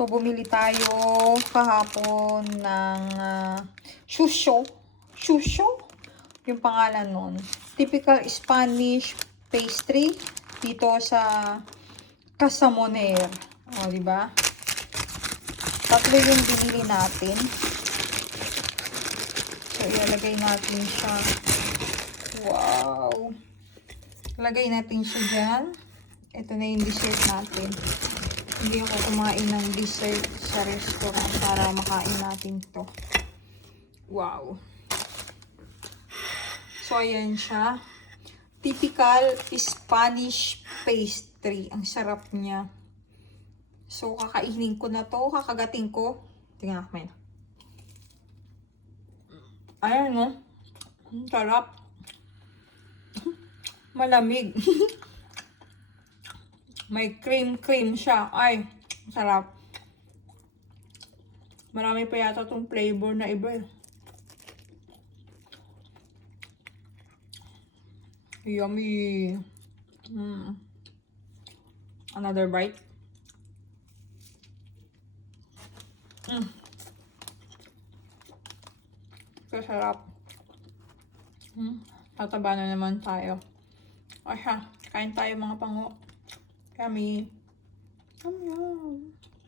So, bumili tayo kahapon ng shusho. Shusho? Yung pangalan nun. Typical Spanish pastry dito sa Casamoner. O, diba? Tatlo yung binili natin. So, ilalagay natin siya. Wow! Lagay natin siya dyan. Ito na yung dessert natin. Hindi ako kumain ng dessert sa restaurant para makain natin to. Wow! So, ayan siya. Typical Spanish pastry. Ang sarap niya. So, kakainin ko na to. Kakagating ko. Tingnan ako yun. Ayan, no? Ang sarap. Malamig. May cream siya. Ay, sarap. Marami pa yata itong flavor na iba eh. Yummy. Another bite. Kasarap. Tataba na naman tayo. O siya, kain tayo mga pango. Yummy. Yum yum.